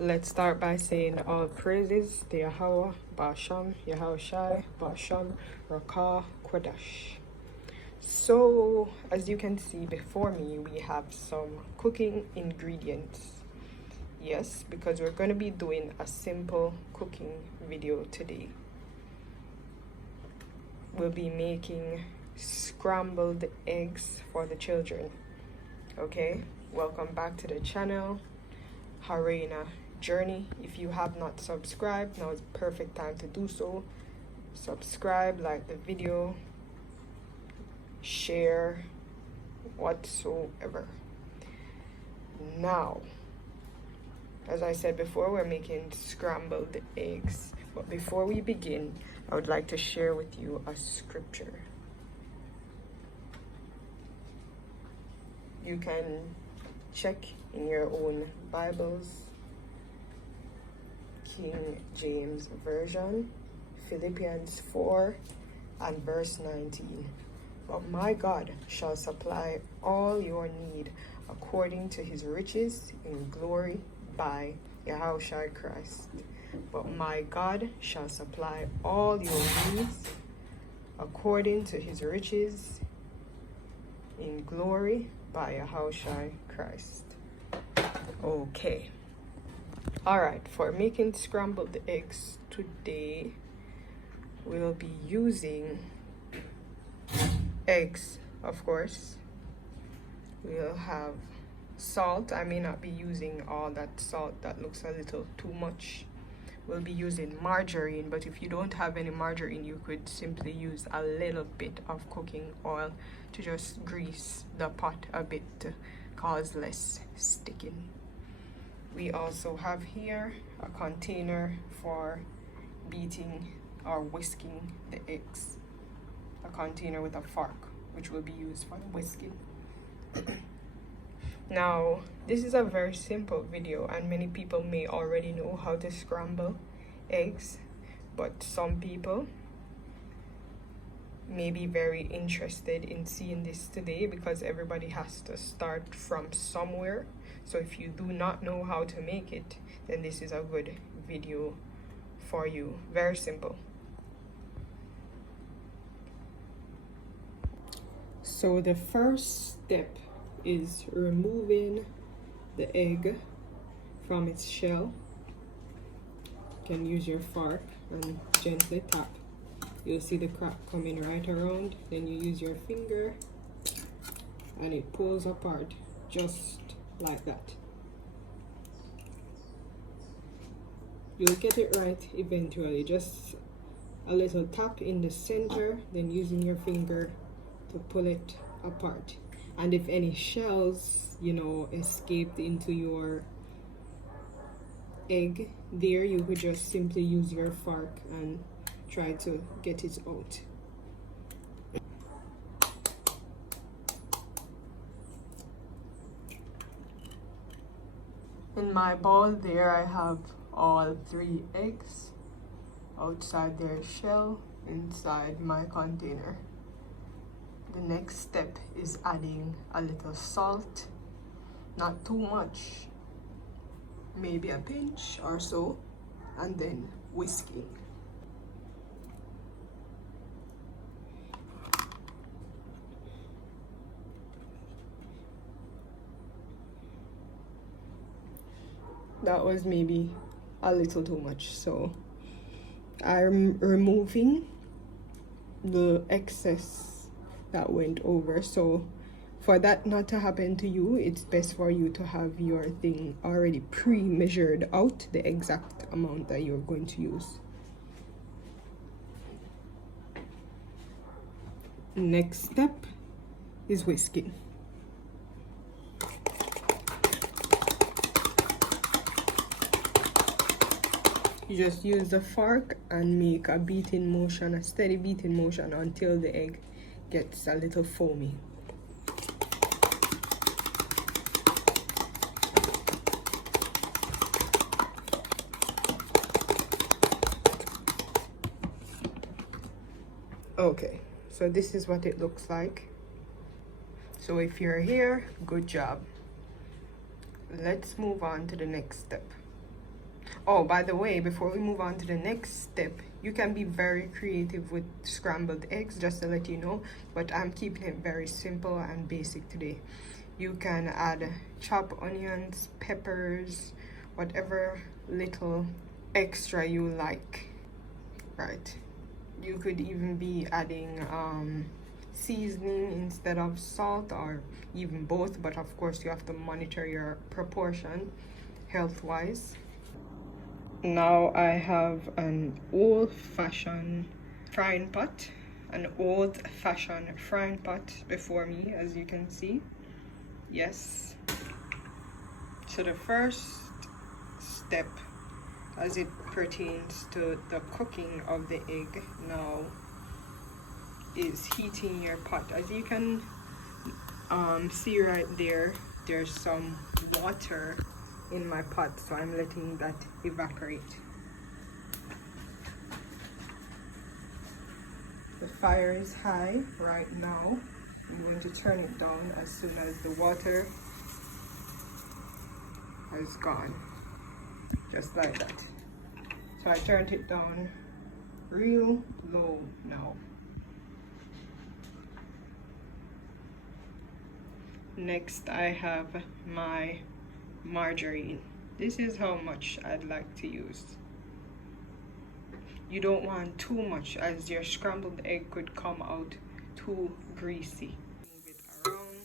Let's start by saying all praises to Yahweh, Basham, Yahushai, Basham, Rakah, Kodash. So, as you can see before me, we have some cooking ingredients. Yes, because we're going to be doing a simple cooking video today. We'll be making scrambled eggs for the children. Okay, welcome back to the channel, Harena Journey. If you have not subscribed, now is the perfect time to do so. Subscribe, like the video, share, whatsoever. Now, as I said before, we're making scrambled eggs. But before we begin, I would like to share with you a scripture. You can check in your own Bibles, King James Version, Philippians 4 and verse 19. But my God shall supply all your need according to his riches in glory by Yahushua Christ. But my God shall supply all your needs according to his riches in glory by Yahushua Christ. Okay. Alright, for making scrambled eggs today, we'll be using eggs, of course. We'll have salt. I may not be using all that salt, that looks a little too much. We'll be using margarine, but if you don't have any margarine, you could simply use a little bit of cooking oil to just grease the pot a bit to cause less sticking. We also have here a container for beating or whisking the eggs. A container with a fork, which will be used for the whisking. Now, this is a very simple video, and many people may already know how to scramble eggs, but some people may be very interested in seeing this today because everybody has to start from somewhere. So if you do not know how to make it, then this is a good video for you. Very simple. So the first step is removing the egg from its shell. You can use your fork and gently tap. You'll see the crack coming right around. Then you use your finger and it pulls apart just like that. You'll get it right eventually. Just a little tap in the center, then using your finger to pull it apart. And if any shells, escaped into your egg there, you could just simply use your fork and try to get it out. In my bowl there, I have all 3 eggs outside their shell inside my container. The next step is adding a little salt, not too much, maybe a pinch or so, and then whisking. That was maybe a little too much, so I'm removing the excess that went over. So for that not to happen to you, it's best for you to have your thing already pre-measured out, the exact amount that you're going to use. Next step is whisking. You just use the fork and make a beating motion, a steady beating motion until the egg gets a little foamy. Okay, so this is what it looks like. So if you're here, good job. Let's move on to the next step. Oh, by the way, before we move on to the next step, you can be very creative with scrambled eggs, just to let you know, but I'm keeping it very simple and basic today. You can add chopped onions, peppers, whatever little extra you like, right? You could even be adding seasoning instead of salt, or even both, but of course you have to monitor your proportion health-wise. Now I have an old-fashioned frying pot, before me, as you can see. Yes. So the first step as it pertains to the cooking of the egg now is heating your pot. As you can see right there, there's some water in my pot, so I'm letting that evaporate. The fire is high right now. I'm going to turn it down as soon as the water has gone, just like that. So I turned it down real low now. Next I have my margarine. This is how much I'd like to use. You don't want too much, as your scrambled egg could come out too greasy. Move it around,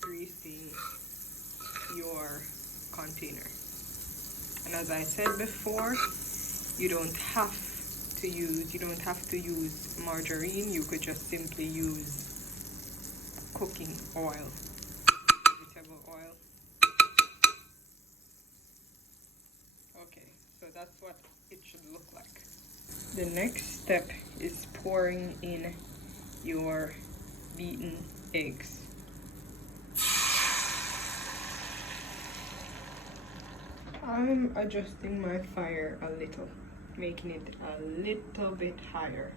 greasing your container. And as I said before, you don't have to use margarine. You could just simply use cooking oil, vegetable oil. Okay, so that's what it should look like. The next step is pouring in your beaten eggs. I'm adjusting my fire a little, making it a little bit higher.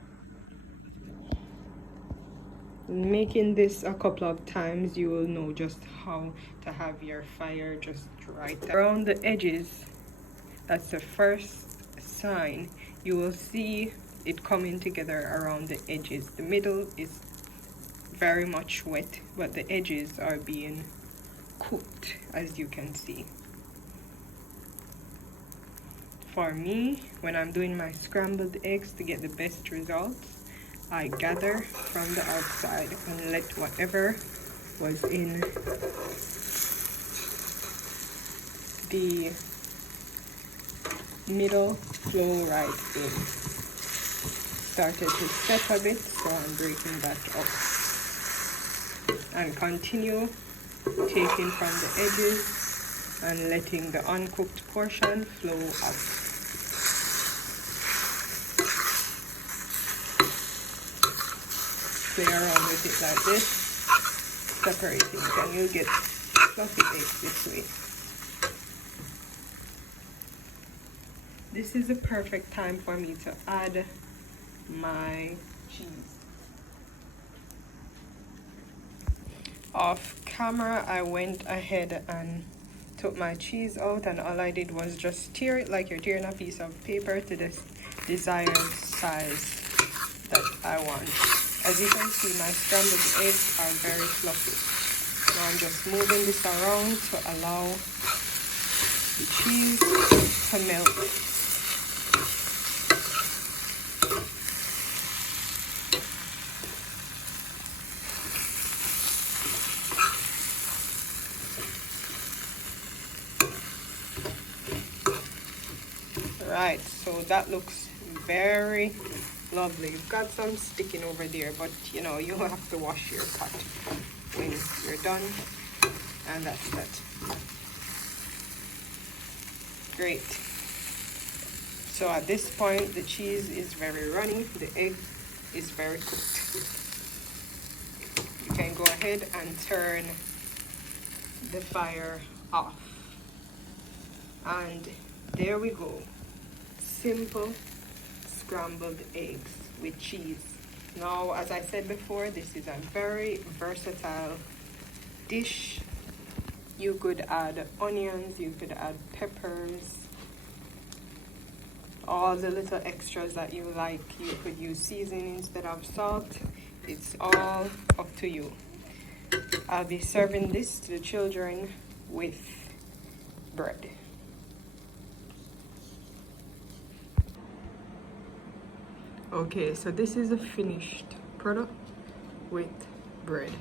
Making this a couple of times, you will know just how to have your fire just right around the edges. That's the first sign. You will see it coming together around the edges. The middle is very much wet, but the edges are being cooked, as you can see. For me, when I'm doing my scrambled eggs to get the best results, I gather from the outside and let whatever was in the middle flow right in. Started to set a bit, so I'm breaking that up. And continue taking from the edges and letting the uncooked portion flow out. Play around with it like this, separating, and you'll get fluffy eggs this way. This is the perfect time for me to add my cheese. Off camera, I went ahead and took my cheese out, and all I did was just tear it like you're tearing a piece of paper to the desired size that I want. As you can see, my scrambled eggs are very fluffy. So I'm just moving this around to allow the cheese to melt. Right, so that looks very lovely. You've got some sticking over there, but you know, you have to wash your pot when you're done, and that's that. Great. So at this point, the cheese is very runny, the egg is very cooked. You can go ahead and turn the fire off. And there we go. Simple scrambled eggs with cheese. Now, as I said before, this is a very versatile dish. You could add onions, you could add peppers, all the little extras that you like. You could use seasoning instead of salt. It's all up to you. I'll be serving this to the children with bread. Okay, so this is a finished product with bread.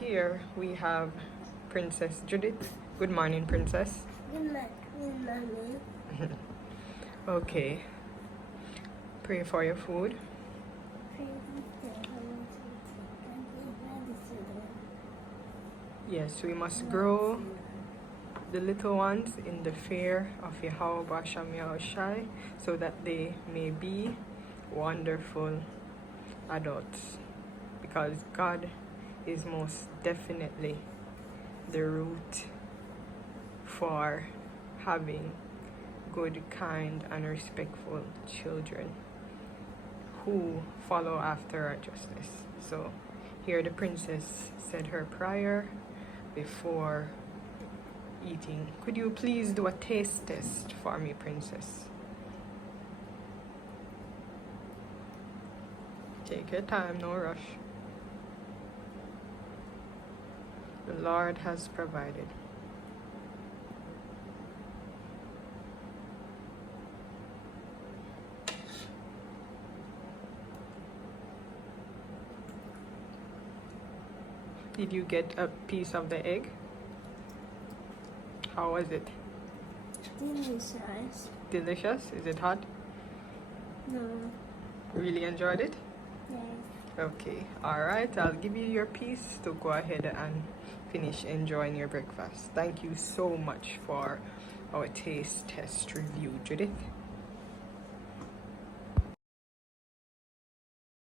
Here we have Princess Judith. Good morning, Princess. Good morning. Okay. Pray for your food. Yes, we must grow the little ones in the fear of Yahweh Bashem Yahushai so that they may be wonderful adults, because God is most definitely the root for having good, kind, and respectful children who follow after righteousness. So here the princess said her prayer before eating. Could you please do a taste test for me, princess? Take your time, no rush. The Lord has provided. Did you get a piece of the egg? How was it? Delicious. Delicious? Is it hot? No. Really enjoyed it? Yes. Okay. Alright, I'll give you your piece to go ahead and finish enjoying your breakfast. Thank you so much for our taste test review, Judith.